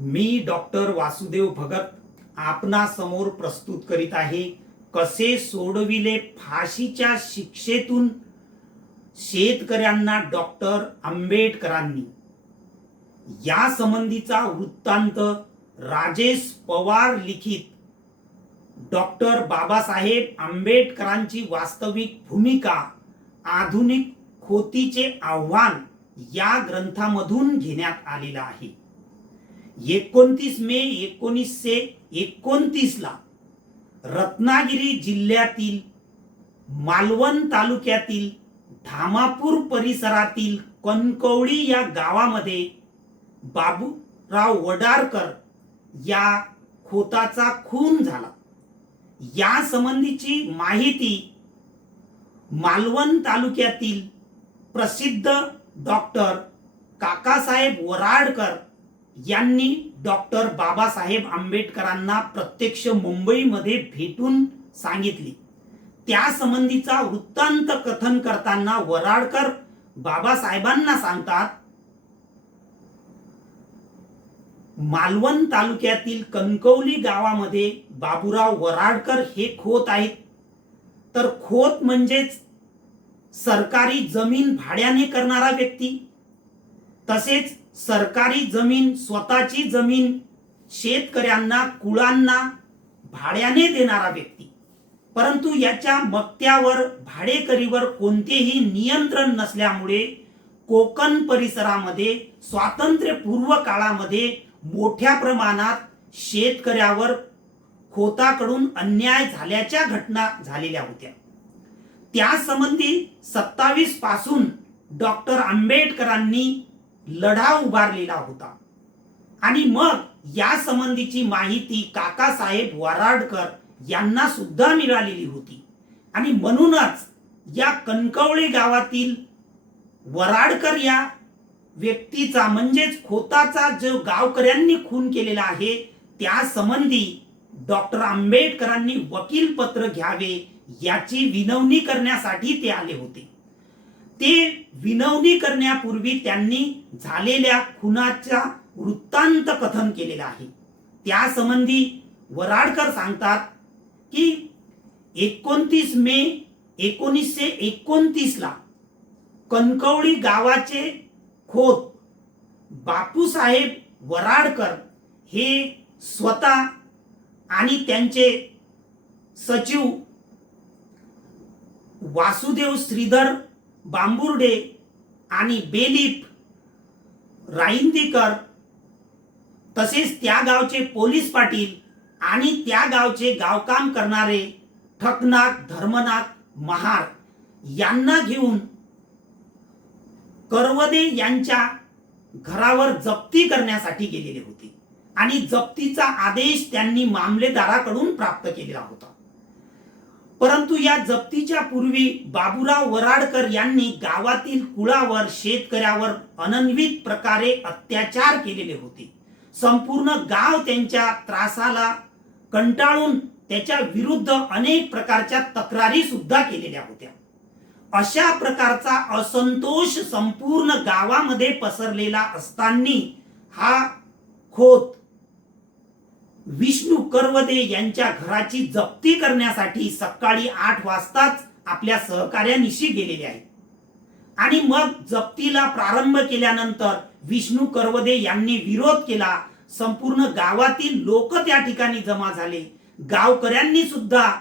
मी doctor Vasudev Bhagat आपणासमोर प्रस्तुत करीत आहे. कसे सोडविले फाशीच्या शिक्षेतून? शेतकऱ्यांना डॉक्टर आंबेडकरांनी. या संबंधीचा वृत्तांत राजेश पवार लिखित. डॉक्टर बाबासाहेब आंबेडकरांची वास्तविक भूमिका आधुनिक खोतीचे आव्हान या ग्रंथामधून घेण्यात आलेला आहे. एकोणतीस मे एकोणीसशे एकोणतीसला रत्नागिरी जिल्ह्यातील मालवण तालुक्यातील धामापूर परिसरातील कणकवळी या गावामध्ये बाबूराव वडारकर या खोताचा खून झाला. या संबंधीची माहिती मालवण तालुक्यातील प्रसिद्ध डॉक्टर काकासाहेब वराडकर यांनी डॉक्टर बाबासाहेब आंबेडकरांना प्रत्यक्ष मुंबईमध्ये भेटून सांगितली. त्या संबंधीचा वृत्तांत कथन करताना वराडकर बाबासाहेबांना सांगतात मालवण तालुक्यातील कणकवली गावामध्ये बाबूराव वराडकर हे खोत आहेत. तर खोत म्हणजेच सरकारी जमीन भाड्याने करणारा व्यक्ती. तसेच सरकारी जमीन स्वतःची जमीन शेतकऱ्यांना कुळांना भाड्याने देणारा व्यक्ती. परंतु याच्या मक्त्यावर भाडेकरीवर कोणतेही नियंत्रण नसल्यामुळे कोकण परिसरामध्ये स्वातंत्र्यपूर्व काळामध्ये मोठ्या प्रमाणात शेतकऱ्यावर खोताकडून अन्याय झाल्याच्या घटना झालेल्या होत्या. त्यासंबंधी सत्तावीसपासून डॉक्टर आंबेडकरांनी लढा उभारलेला होता. आणि मग या संबंधीची माहिती काकासाहेब वराडकर यांना सुद्धा मिळालेली होती. आणि म्हणूनच या कणकवळी गावातील वराडकर या व्यक्तीचा म्हणजेच खोताचा जो गावकऱ्यांनी खून केलेला आहे त्या संबंधी डॉक्टर आंबेडकरांनी वकील पत्र घ्यावे याची विनवणी करण्यासाठी ते आले होते. ते विनवणी करण्यापूर्वी त्यांनी झालेल्या खुनाच्या वृत्तांत कथन केलेलं आहे. त्या संबंधी वराडकर सांगतात की एकोणतीस मे एकोणीसशे एकोणतीसला कणकवळी गावाचे खोत बापूसाहेब वराडकर हे स्वतः आणि त्यांचे सचिव वासुदेव श्रीधर बांबुर्डे आणि बेलीप राईंदीकर तसेच त्या गावचे पोलीस पाटील आणि त्या गावचे गावकाम करणारे ठकनाथ धर्मनाथ महार यांना घेऊन करवदे यांच्या घरावर जप्ती करण्यासाठी गेलेले होते. आणि जप्तीचा आदेश त्यांनी मामलेदाराकडून प्राप्त केलेला होता. परंतु या जप्तीच्या पूर्वी बाबूराव वराडकर यांनी गावातील कुळावर शेतकऱ्यावर अनन्वित प्रकारे अत्याचार केलेले होते. संपूर्ण गाव त्यांच्या त्रासाला कंटाळून त्याच्या विरुद्ध अनेक प्रकारच्या तक्रारी सुद्धा केलेल्या होत्या. अशा प्रकारचा असंतोष संपूर्ण गावामध्ये पसरलेला असताना हा खोत विष्णू कर्वदे यांच्या घराची जप्ती करण्यासाठी सकाळी आठ वाजताच आपल्या सहकार्यानिशी गेलेले आहेत. आणि मग जप्तीला प्रारंभ केल्यानंतर विष्णू कर्वदे यांनी विरोध केला. संपूर्ण गावातील लोक त्या ठिकाणी जमा झाले. गावकऱ्यांनी सुद्धा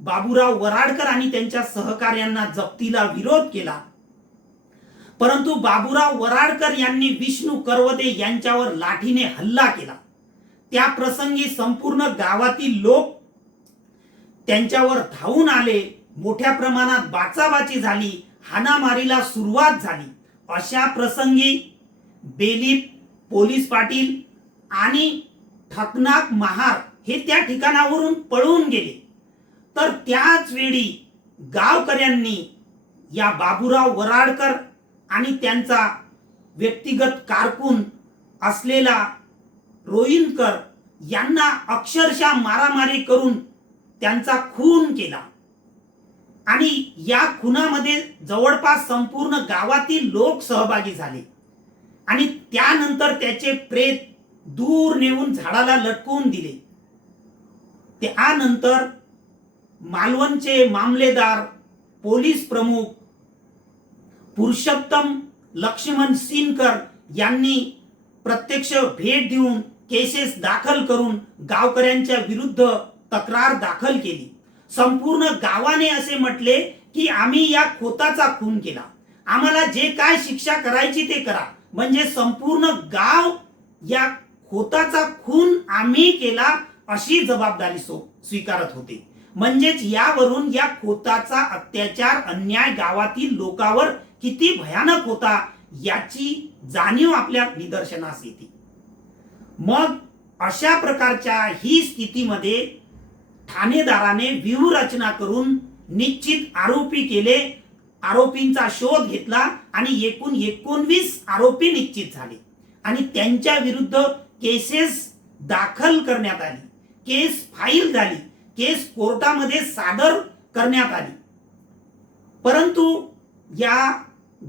बाबूराव वराडकर आणि त्यांच्या सहकार्यांना जप्तीला विरोध केला. परंतु बाबूराव वराडकर यांनी विष्णू कर्वदे यांच्यावर लाठीने हल्ला केला. त्या प्रसंगी संपूर्ण गावातील लोक त्यांच्यावर धावून आले. मोठ्या प्रमाणात बाचाबाची झाली. हाणामारीला सुरुवात झाली. अशा प्रसंगी बेलीप पोलीस पाटील आणि ठकनाक महार हे त्या ठिकाणावरून पळून गेले. तर त्याच वेळी गावकऱ्यांनी या बाबूराव वराडकर आणि त्यांचा व्यक्तिगत कारकून असलेला रोईनकर यांना अक्षरशः मारामारी करून त्यांचा खून केला. आणि या खुनामध्ये जवळपास संपूर्ण गावातील लोक सहभागी झाले. आणि त्यानंतर त्याचे प्रेत दूर नेऊन झाडाला लटकवून दिले. त्यानंतर मालवणचे मामलेदार पोलीस प्रमुख पुरुषोत्तम लक्ष्मण सिनकर यांनी प्रत्यक्ष भेट देऊन केसेस दाखल करून गावकऱ्यांच्या विरुद्ध तक्रार दाखल केली. संपूर्ण गावाने असे म्हटले की आम्ही या खोताचा खून केला. आम्हाला जे काय शिक्षा करायची ते करा. म्हणजे संपूर्ण गाव या खोताचा खून आम्ही केला अशी जबाबदारी सो स्वीकारत होते. म्हणजेच यावरून या खोताचा अत्याचार अन्याय गावातील लोकांवर किती भयानक होता याची जाणीव आपल्या निदर्शनास येते. मग अशा प्रकारच्या ही स्थितीमध्ये ठाणेदाराने व्यूहरचना करून निश्चित आरोपी केले आरोपींचा शोध घेतला आणि एकूण एकोणवीस आरोपी निश्चित झाले. आणि त्यांच्या विरुद्ध केसेस दाखल करण्यात आली. केस फाईल झाली. केस कोर्टामध्ये सादर करण्यात आली. परंतु या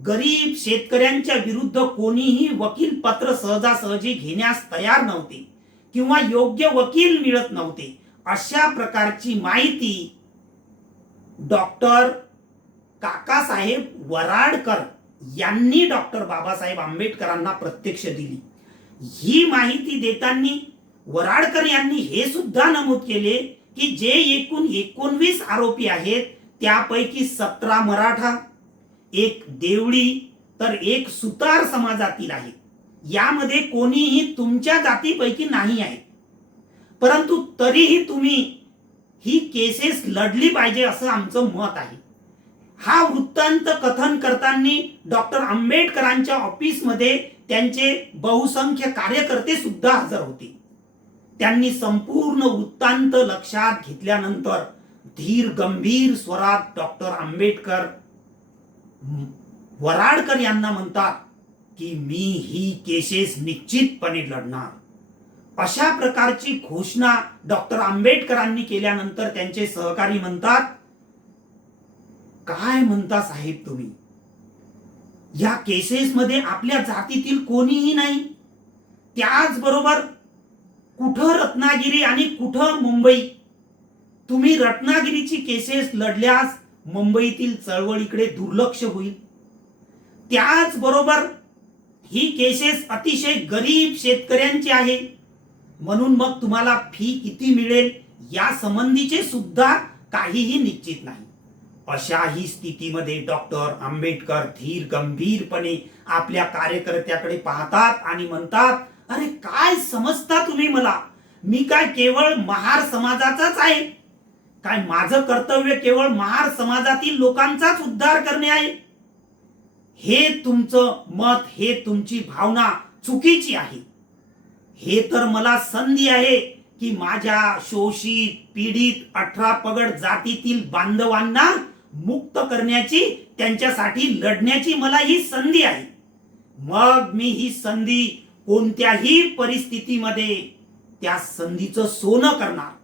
गरीब शेतकऱ्यांच्या विरुद्ध कोणीही वकील पत्र सहजासहजी घेण्यास तयार नव्हते किंवा योग्य वकील मिळत नव्हते अशा प्रकारची माहिती डॉक्टर काकासाहेब वराडकर यांनी डॉक्टर बाबासाहेब आंबेडकरांना प्रत्यक्ष दिली. ही माहिती देताना वराडकर यांनी हे सुद्धा नमूद केले की जे एकूण एकोणवीस आरोपी आहेत त्यापैकी सतरा मराठा एक देवळी तर एक सुतार समाजातील आहे. यामध्ये कोणीही तुमच्या जातीपैकी नाही आहे. परंतु तरीही तुम्ही ही केसेस लढली पाहिजे असं आमचं मत आहे. हा वृत्तांत कथन करताना डॉक्टर आंबेडकरांच्या ऑफिसमध्ये त्यांचे बहुसंख्य कार्यकर्ते सुद्धा हजर होते. त्यांनी संपूर्ण वृत्तांत लक्षात घेतल्यानंतर धीर गंभीर स्वरात डॉक्टर आंबेडकर वराडकर यांना म्हणतात की मी ही केसेस निश्चितपणे लढणार. अशा प्रकारची घोषणा डॉक्टर आंबेडकरांनी केल्यानंतर त्यांचे सहकारी म्हणतात काय म्हणता साहेब तुम्ही? या केसेसमध्ये आपल्या जातीतील कोणीही नाही. त्याचबरोबर कुठं रत्नागिरी आणि कुठं मुंबई? तुम्ही रत्नागिरीची केसेस लढल्यास मुंबईतील चळवळीकडे दुर्लक्ष होईल. त्याचबरोबर ही केसेस अतिशय गरीब शेतकऱ्यांची आहे. म्हणून मग तुम्हाला फी किती मिळेल या संबंधीचे सुद्धा काहीही निश्चित नाही. अशाही स्थितीमध्ये डॉक्टर आंबेडकर धीर गंभीरपणे आपल्या कार्यकर्त्याकडे पाहतात आणि म्हणतात अरे काय समजता तुम्ही मला? मी काय केवळ महार समाजाचाच आहे. काय माझं कर्तव्य केवळ महार समाजातील लोकांचाच उद्धार करणे आहे? हे तुमचं मत हे तुमची भावना चुकीची आहे. हे तर मला संधी आहे की माझ्या शोषित पीडित अठरा पगड जातीतील बांधवांना मुक्त करण्याची त्यांच्यासाठी लढण्याची मला ही संधी आहे. मग मी ही संधी कोणत्याही परिस्थितीमध्ये त्या संधीचं सोनं करणार.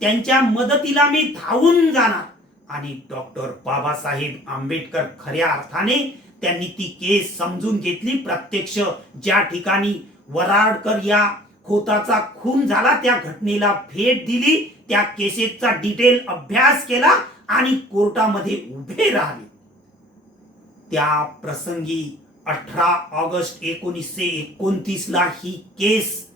त्यांच्या मदतीला मी धावून जाणार. आणि डॉक्टर बाबासाहेब आंबेडकर खऱ्या अर्थाने त्यांनी ती केस समजून घेतली. प्रत्यक्ष ज्या ठिकाणी वराडकर या खोताचा खून झाला त्या घटनेला भेट दिली. त्या केसेसचा डिटेल अभ्यास केला आणि कोर्टामध्ये उभे राहिले. त्या प्रसंगी अठरा ऑगस्ट एकोणीसशे एकोणतीस ला ही केस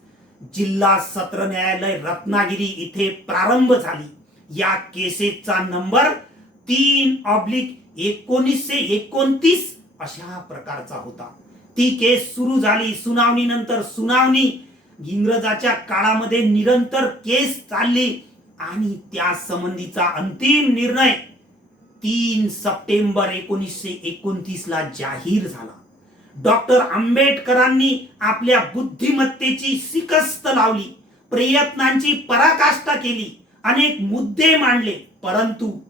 जिल्हा सत्र न्यायालय रत्नागिरी इथे प्रारंभ झाली. या केसेसचा नंबर तीन ऑब्लिक एकोणीसशे एकोणतीस अशा प्रकारचा होता. ती केस सुरू झाली सुनावणी नंतर सुनावणी. इंग्रजाच्या काळामध्ये निरंतर केस चालली आणि त्या संबंधीचा अंतिम निर्णय तीन सप्टेंबर एकोणीसशे एकोणतीस ला जाहीर झाला. डॉक्टर आंबेडकरांनी आपल्या बुद्धिमत्तेची शिकस्त लावली प्रयत्नांची पराकाष्ठा केली अनेक मुद्दे मांडले परंतु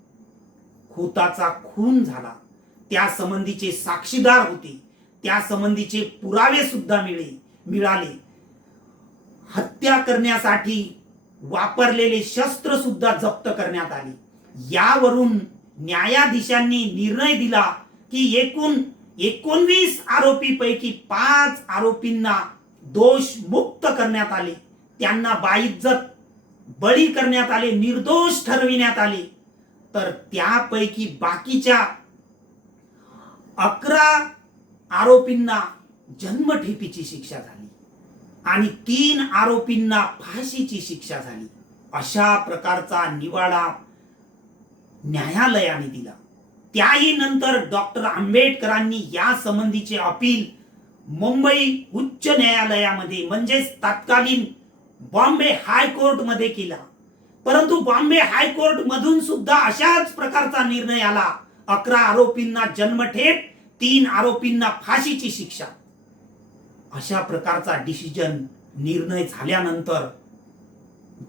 खोताचा खून झाला. त्या संबंधीचे साक्षीदार होते. त्या संबंधीचे पुरावे सुद्धा मिळे मिळाले. हत्या करण्यासाठी वापरलेले शस्त्र सुद्धा जप्त करण्यात आले. यावरून न्यायाधीशांनी निर्णय दिला की एकूण एकोणवीस आरोपी पैकी पाच आरोपींना दोष मुक्त करण्यात आले. त्यांना बाइज्जत बळी करण्यात आले निर्दोष ठरविण्यात आले. तर त्यापैकी बाकीच्या अकरा आरोपींना जन्मठेपीची शिक्षा झाली आणि तीन आरोपींना फाशीची शिक्षा झाली. अशा प्रकारचा निवाडा न्यायालयाने दिला. त्याही नंतर डॉक्टर आंबेडकरांनी या संबंधीचे अपील मुंबई उच्च न्यायालयामध्ये म्हणजेच तत्कालीन बॉम्बे हायकोर्टमध्ये केला. परंतु बॉम्बे हायकोर्ट मधून सुद्धा अशाच प्रकारचा निर्णय आला. अकरा आरोपींना जन्मठेप तीन आरोपींना फाशीची शिक्षा. अशा प्रकारचा डिसिजन निर्णय झाल्यानंतर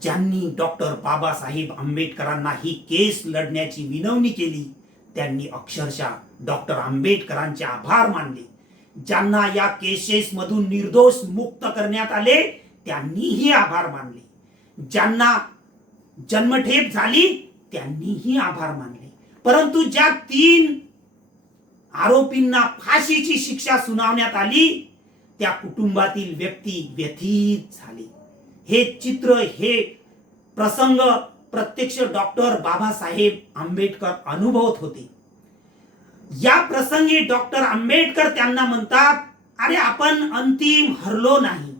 ज्यांनी डॉक्टर बाबासाहेब आंबेडकरांना ही केस लढण्याची विनवणी केली त्यांनी अक्षरशः डॉक्टर आंबेडकरांचे आभार मानले. ज्यांना या केसेस मधून निर्दोष मुक्त करण्यात आले त्यांनीही आभार मानले. ज्यांना जन्मठेप झाली त्यांनीही आभार मानले. परंतु ज्या तीन आरोपींना फाशीची शिक्षा सुनावण्यात आली त्या कुटुंबातील व्यक्ती व्यथित झाले. हे चित्र हे प्रसंग प्रत्यक्ष डॉक्टर बाबासाहेब आंबेडकर अनुभवत होते. या प्रसंगी डॉक्टर आंबेडकर त्यांना म्हणतात अरे आपण अंतिम हरलो नाही.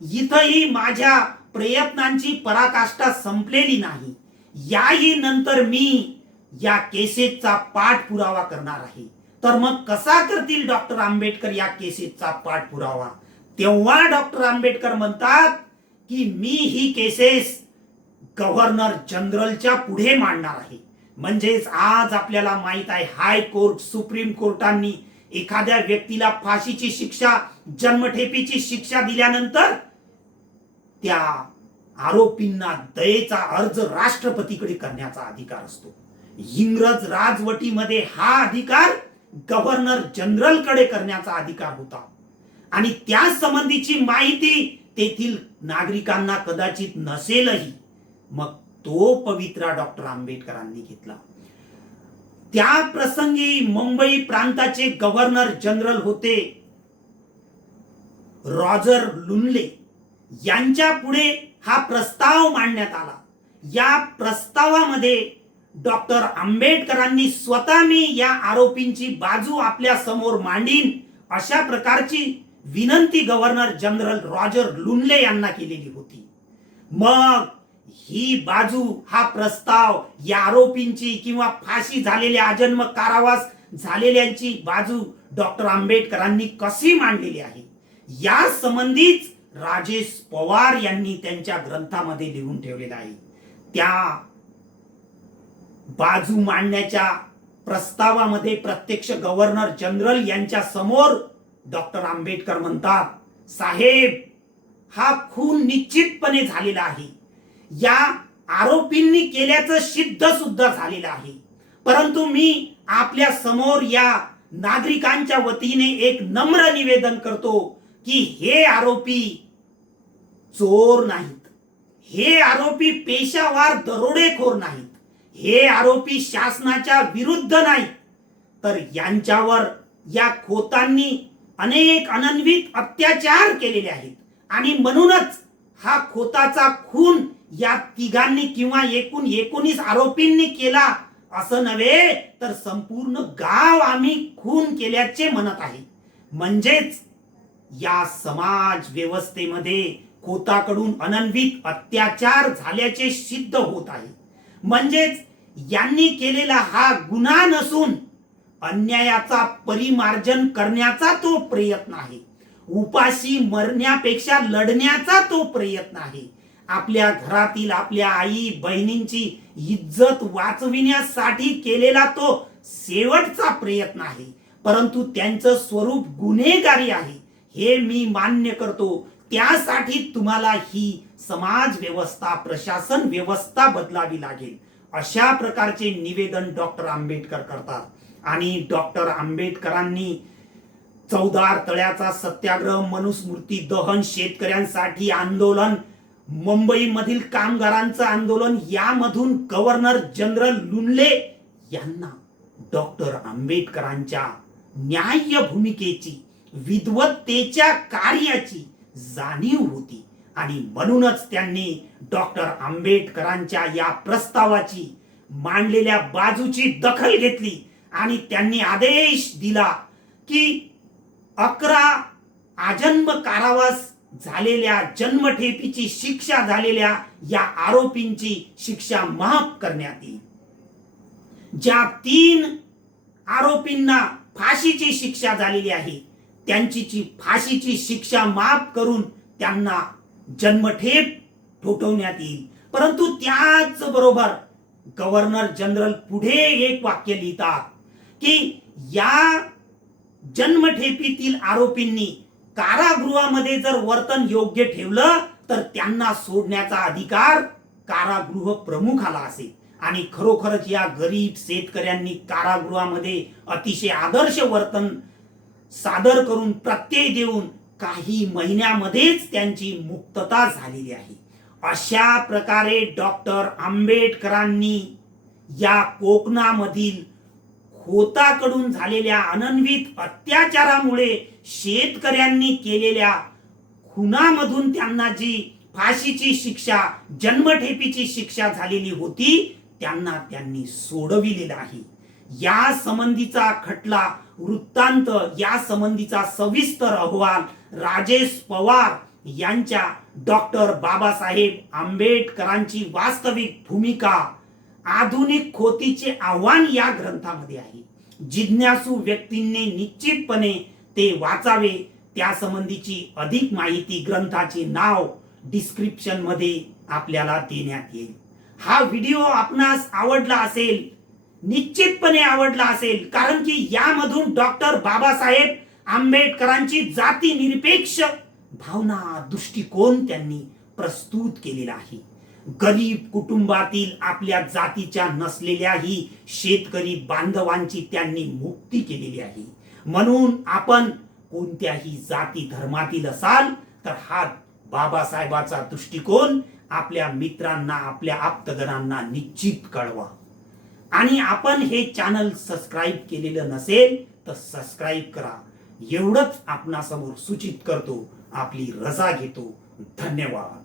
इथंही माझ्या प्रयत्नांची पराकाष्ठा संपलेली नाही. याही नंतर मी या केसेसचा पाठपुरावा करणार आहे. तर मग कसा करतील डॉक्टर आंबेडकर या केसेसचा पाठपुरावा? तेव्हा डॉक्टर आंबेडकर म्हणतात की मी ही केसेस गव्हर्नर जनरलच्या पुढे मांडणार आहे. म्हणजेच आज आपल्याला माहीत आहे हायकोर्ट सुप्रीम कोर्टांनी एखाद्या व्यक्तीला फाशीची शिक्षा जन्मठेपीची शिक्षा दिल्यानंतर त्या आरोपींना दयेचा अर्ज राष्ट्रपतीकडे करण्याचा अधिकार असतो. इंग्रज राजवटीमध्ये हा अधिकार गव्हर्नर जनरलकडे करण्याचा अधिकार होता. आणि त्या संबंधीची माहिती तेथील नागरिकांना कदाचित नसेलही. मग तो पवित्रा डॉक्टर आंबेडकरांनी घेतला. त्या प्रसंगी मुंबई प्रांताचे गव्हर्नर जनरल होते रॉजर लुनले. यांच्या पुढे हा प्रस्ताव मांडण्यात आला. या प्रस्तावामध्ये डॉक्टर आंबेडकरांनी स्वतः मी या आरोपींची बाजू आपल्यासमोर मांडीन अशा प्रकारची विनंती गव्हर्नर जनरल रॉजर लुनले यांना केलेली होती. मग ही बाजू हा प्रस्ताव या आरोपींची किंवा फाशी झालेल्या अजन्म कारावास झालेल्यांची बाजू डॉक्टर आंबेडकरांनी कशी मांडलेली आहे? या संबंधीच राजेश पवार यांनी त्यांच्या ग्रंथामध्ये लिहून ठेवलेला आहे. त्या बाजू मांडण्याच्या प्रस्तावामध्ये प्रत्यक्ष गव्हर्नर जनरल यांच्या समोर डॉक्टर आंबेडकर म्हणतात साहेब हा खून निश्चितपणे झालेला आहे. या आरोपींनी केल्याचं सिद्ध सुद्धा झालेलं आहे. परंतु मी आपल्यासमोर या नागरिकांच्या वतीने एक नम्र निवेदन करतो की हे आरोपी चोर नाहीत. हे आरोपी पेशावार दरोडेखोर नाहीत. हे आरोपी शासनाच्या विरुद्ध नाहीत. तर यांच्यावर या खोतांनी अनेक अनन्वित अत्याचार केलेले आहेत. आणि म्हणूनच हा खोताचा खून या तिघांनी किंवा एकूण एकोणीस आरोपींनी केला असं नव्हे तर संपूर्ण गाव आम्ही खून केल्याचे म्हणत आहे. म्हणजेच या समाज व्यवस्थेमध्ये खोताकडून अनन्वित अत्याचार झाल्याचे सिद्ध होत आहे. म्हणजेच यांनी केलेला हा गुन्हा नसून अन्यायाचा परिमार्जन करण्याचा तो प्रयत्न आहे. उपाशी मरण्यापेक्षा लढण्याचा तो प्रयत्न आहे. आपल्या घरातील आपल्या आई बहिणींची इज्जत वाचविण्यासाठी केलेला तो शेवटचा प्रयत्न आहे. परंतु त्यांचं स्वरूप गुन्हेगारी आहे. हे मी मान्य करतो. त्यासाठी तुम्हाला ही समाज व्यवस्था प्रशासन व्यवस्था बदलावी लागेल. अशा प्रकारचे निवेदन डॉक्टर आंबेडकर करतात. आणि डॉक्टर आंबेडकरांनी चौदार तळ्याचा सत्याग्रह मनुस्मृती दहन शेतकऱ्यांसाठी आंदोलन मुंबईमधील कामगारांचं आंदोलन यामधून गव्हर्नर जनरल लुनले यांना डॉक्टर आंबेडकरांच्या न्याय्य भूमिकेची विद्वत्तेच्या कार्याची जाणीव होती. आणि म्हणूनच त्यांनी डॉक्टर आंबेडकरांच्या या प्रस्तावाची मांडलेल्या बाजूची दखल घेतली आणि त्यांनी आदेश दिला की अकरा आजन्म कारावास झालेल्या जन्मठेपीची शिक्षा झालेल्या या आरोपींची शिक्षा माफ करण्यात येईल. ज्या तीन आरोपींना फाशीची शिक्षा झालेली आहे त्यांची फाशीची शिक्षा माफ करून त्यांना जन्मठेप ठोठवण्यात येईल. परंतु त्याच बरोबर गव्हर्नर जनरल पुढे एक वाक्य लिहितात की या जन्मठेपीतील आरोपींनी कारागृहामध्ये जर वर्तन योग्य ठेवलं तर त्यांना सोडण्याचा अधिकार कारागृह प्रमुखाला असेल. आणि खरोखरच या गरीब शेतकऱ्यांनी कारागृहामध्ये अतिशय आदर्श वर्तन सादर करून प्रत्यय देऊन काही महिन्यामध्येच त्यांची मुक्तता झालेली आहे. अशा प्रकारे डॉक्टर आंबेडकरांनी या कोकणामधील खोताकडून झालेल्या अनन्वित अत्याचारामुळे शेतकऱ्यांनी केलेल्या खुनामधून त्यांना जी फाशीची शिक्षा जन्मठेपीची शिक्षा झालेली होती त्यांना त्यांनी सोडविलेलं आहे. या संबंधीचा खटला वृत्तांत या संबंधीचा सविस्तर अहवाल राजेश पवार यांच्या डॉक्टर बाबासाहेब आंबेडकरांची वास्तविक भूमिका आधुनिक खोतीचे आव्हान या ग्रंथामध्ये आहे. जिज्ञासू व्यक्तींनी निश्चितपणे ते वाचावे. त्यासंबंधीची अधिक माहिती ग्रंथाचे नाव डिस्क्रिप्शनमध्ये आपल्याला देण्यात येईल. हा व्हिडिओ आपणास आवडला असेल निश्चितपणे आवडला असेल कारण की यामधून डॉक्टर बाबासाहेब आंबेडकरांची जाती निरपेक्ष भावना दृष्टिकोन त्यांनी प्रस्तुत केलेला आहे. गरीब कुटुंबातील आपल्या जातीच्या नसलेल्याही शेतकरी बांधवांची त्यांनी मुक्ती केलेली आहे. म्हणून आपण कोणत्याही जाती धर्मातील असाल तर हा बाबासाहेबाचा दृष्टिकोन आपल्या मित्रांना आपल्या आप्तगणांना निश्चित कळवा. आणि आपण हे चॅनल सबस्क्राईब केलेलं नसेल तर सबस्क्राईब करा. एवढंच आपणासमोर सूचित करतो आपली रजा घेतो. धन्यवाद.